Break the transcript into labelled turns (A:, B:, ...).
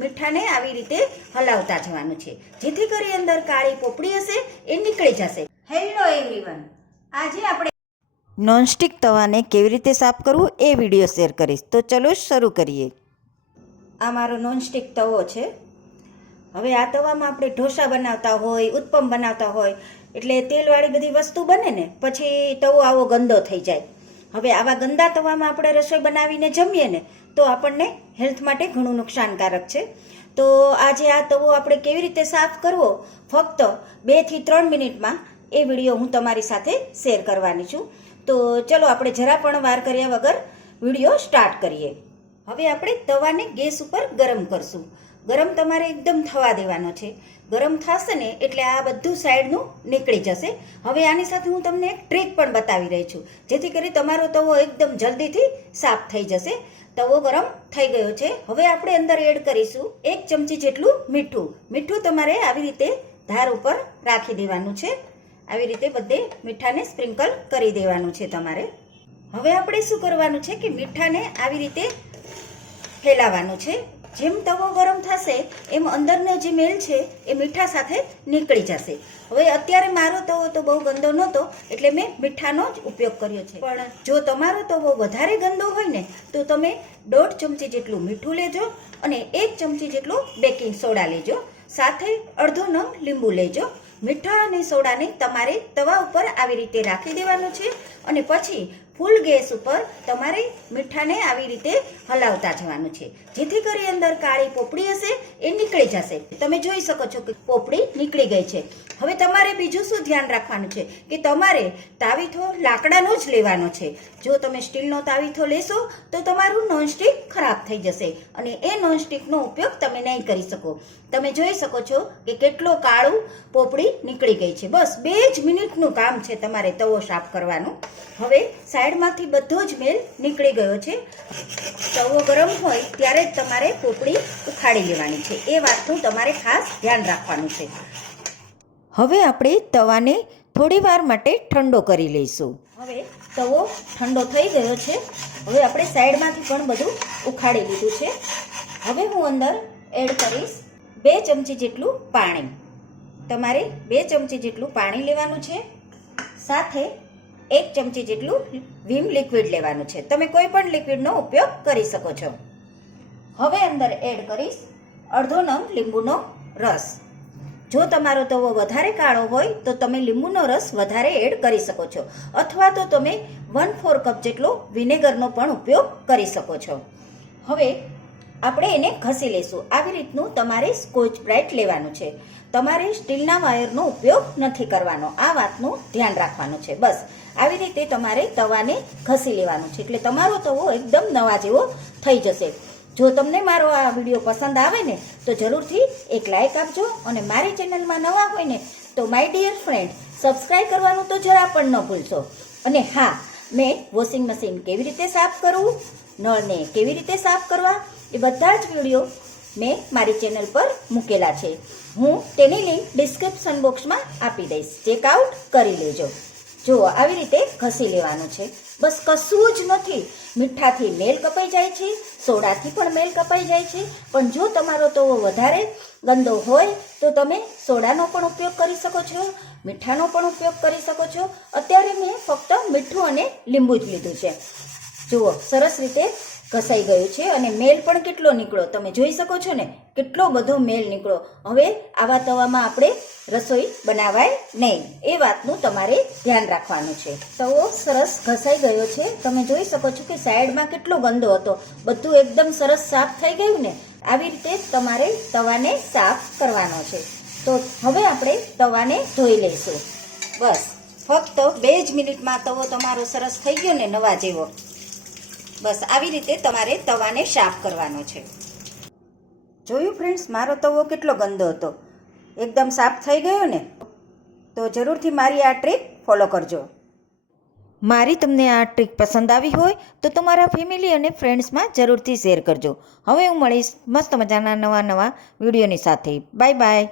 A: મીઠાને આવી રીતે હલાવતા જવાનું છે. જેથી કરી અંદર કાળી પોપડી હશે, એ નીકળી જશે. હેલો એવરીવન, આજે આપણે
B: નોનસ્ટિક તવાને કેવી રીતે સાફ કરવું એ વીડિયો શેર કરીશ. તો ચલો શરૂ કરીએ.
A: આ મારો નોનસ્ટિક તવો છે. હવે આ તવામાં આપણે ઢોસા બનાવતા હોય, ઉત્પમ બનાવતા હોય, એટલે તેલવાળી બધી વસ્તુ બને ને, પછી તવો આવો ગંદો થઈ જાય. હવે આવા ગંદા તવામાં આપણે રસોઈ બનાવીને જમીએ ને, તો આપણને હેલ્થ માટે ઘણું નુકસાનકારક છે. તો આજે આ તવો આપણે કેવી રીતે સાફ કરવો? ફક્ત બેથી ત્રણ મિનિટમાં એ વીડિયો હું તમારી સાથે શેર કરવાની છું. તો ચલો આપણે જરા પણ વાર કર્યા વગર વીડિયો સ્ટાર્ટ કરીએ. હવે આપણે તવાને ગેસ ઉપર ગરમ કરશું. ગરમ તમારે એકદમ થવા દેવાનો છે. ગરમ થશે ને એટલે આ બધું સાઈડનું નીકળી જશે. હવે આની સાથે હું તમને એક ટ્રીક પણ બતાવી રહી છું. જેથી કરી તમારો તવો એકદમ જલ્દીથી સાફ થઈ જશે. તવો ગરમ થઈ ગયો છે. હવે આપણે અંદર એડ કરીશું એક ચમચી જેટલું મીઠું. મીઠું તમારે આવી રીતે ધાર ઉપર રાખી દેવાનું છે. આવી રીતે બધે મીઠાને સ્પ્રિંકલ કરી દેવાનું છે તમારે. હવે આપણે શું કરવાનું છે કે મીઠાને આવી રીતે ફેલાવવાનું છે. જેમ તવો ગરમ થશે એમ અંદરનો જે મેલ છે એ મીઠા સાથે નીકળી જશે. હવે અત્યારે મારો તવો તો બહુ ગંદો નહોતો એટલે મેં મીઠાનો જ ઉપયોગ કર્યો છે. પણ જો તમારો તવો વધારે ગંદો હોય ને તો તમે દોઢ ચમચી જેટલું મીઠું લેજો અને એક ચમચી જેટલું બેકિંગ સોડા લેજો. સાથે અડધો નંગ લીંબુ લેજો. મીઠા અને સોડાને તમારે તવા ઉપર આવી રીતે રાખી દેવાનું છે અને પછી ફૂલ ગેસ ઉપર તમારે મીઠાને આવી રીતે હલાવતા જવાનું છે. જેથી કરી અંદર કાળી પોપડી હશે, એ નીકળી જશે. તમે જોઈ શકો છો કે પોપડી નીકળી ગઈ છે. હવે તમારે બીજું શું ધ્યાન રાખવાનું છે કે તમારે તાવીથો લાકડાનો જ લેવાનો છે. જો તમે સ્ટીલનો તાવીથો લેશો, તો તમારું નોનસ્ટિક ખરાબ થઈ જશે અને એ નોનસ્ટિકનો ઉપયોગ તમે નહીં કરી શકો. તમે જોઈ શકો છો કે કેટલો કાળું પોપડી નીકળી ગઈ છે. બસ બે જ મિનિટનું કામ છે તમારે તવો સાફ કરવાનું. હવે સાઈડમાંથી બધો જ મેલ નીકળી ગયો છે. તવો ગરમ હોય ત્યારે જ તમારે પોપડી ઉખાડી લેવાની છે. એ વાતનું તમારે ખાસ ધ્યાન રાખવાનું છે.
B: હવે આપણે તવાને થોડી વાર માટે ઠંડો કરી લઈશું.
A: હવે તવો ઠંડો થઈ ગયો છે. હવે આપણે સાઈડમાંથી પણ બધું ઉખાડી લીધું છે. હવે હું અંદર એડ કરીશ બે ચમચી જેટલું પાણી. તમારે બે ચમચી જેટલું પાણી લેવાનું છે. સાથે એક ચમચી જેટલું વિમ લિક્વિડ લેવાનું છે. તમે કોઈ પણ લિક્વિડનો ઉપયોગ કરી શકો છો. હવે અંદર એડ કરીશ અડધો નંગ લીંબુનો રસ. જો તમારો તવો વધારે કાળો હોય, તો તમે લીંબુનો રસ વધારે એડ કરી શકો છો. અથવા તો તમે વન ફોર કપ જેટલો વિનેગરનો પણ ઉપયોગ કરી શકો છો. હવે, આપણે એને ઘસી લઈશું. આવી રીતનું તમારે સ્કોચ બ્રાઇટ લેવાનું છે. તમારે સ્ટીલના વાયરનો ઉપયોગ નથી કરવાનો. આ વાતનું ધ્યાન રાખવાનું છે. બસ, આવી રીતે તમારે તવાને ઘસી લેવાનું છે. એટલે તમારો તવો એકદમ નવા જેવો થઈ જશે. જો તમને મારો આ વીડિયો પસંદ આવે ને, તો જરૂરથી એક લાઇક આપજો અને મારી ચેનલમાં નવા હોય ને, તો માય ડિયર ફ્રેન્ડ સબસ્ક્રાઈબ કરવાનું તો જરા પણ ન ભૂલશો. અને હા, મેં વોશિંગ મશીન કેવી રીતે સાફ કરવું નળને કેવી રીતે સાફ કરવા, એ બધા જ વીડિયો મેં મારી ચેનલ પર મૂકેલા છે. હું તેની લિંક ડિસ્ક્રિપ્શન બોક્સમાં આપી દઈશ. ચેકઆઉટ કરી લેજો. જુઓ આવી રીતે ઘસી લેવાનું છે. બસ કશું જ નથી. મીઠાથી મેલ કપાઈ જાય છે, સોડાથી પણ મેલ કપાઈ જાય છે. પણ જો તમારો તવો વધારે ગંદો હોય, તો તમે સોડાનો પણ ઉપયોગ કરી શકો છો, મીઠાનો પણ ઉપયોગ કરી શકો છો. અત્યારે મેં ફક્ત મીઠું અને લીંબુ જ લીધું છે. જુઓ, સરસ રીતે ઘસાઈ ગયું છે અને મેલ પણ કેટલો નીકળો તમે જોઈ શકો છો ને? કેટલો બધો મેલ નીકળો. હવે આવા તવામાં આપણે રસોઈ બનાવાય નહીં. એ વાતનું તમારે ધ્યાન રાખવાનું છે. તવો સરસ ઘસાઈ ગયો છે. તમે જોઈ શકો છો કે સાઈડમાં કેટલો ગંદો હતો. બધું એકદમ સરસ સાફ થઈ ગયું ને. આવી રીતે તમારે તવાને સાફ કરવાનો છે. તો હવે આપણે તવાને ધોઈ લઈશું. બસ. ફક્ત બે જ મિનિટમાં તવો તમારો સરસ થઈ ગયો ને નવા જેવો. બસ. આવી રીતે તમારે તવાને સાફ કરવાનો છે. જોયું ફ્રેન્ડ્સ મારો તવો કેટલો ગંદો હતો. એકદમ સાફ થઈ ગયો ને? તો જરૂરથી મારી આ ટ્રીક ફોલો કરજો.
B: મારી તમને આ ટ્રીક પસંદ આવી હોય, તો તમારા ફેમિલી અને ફ્રેન્ડ્સમાં જરૂરથી શેર કરજો. હવે હું મળીશ. મસ્ત મજાના નવા નવા વિડીયોની સાથે. Bye bye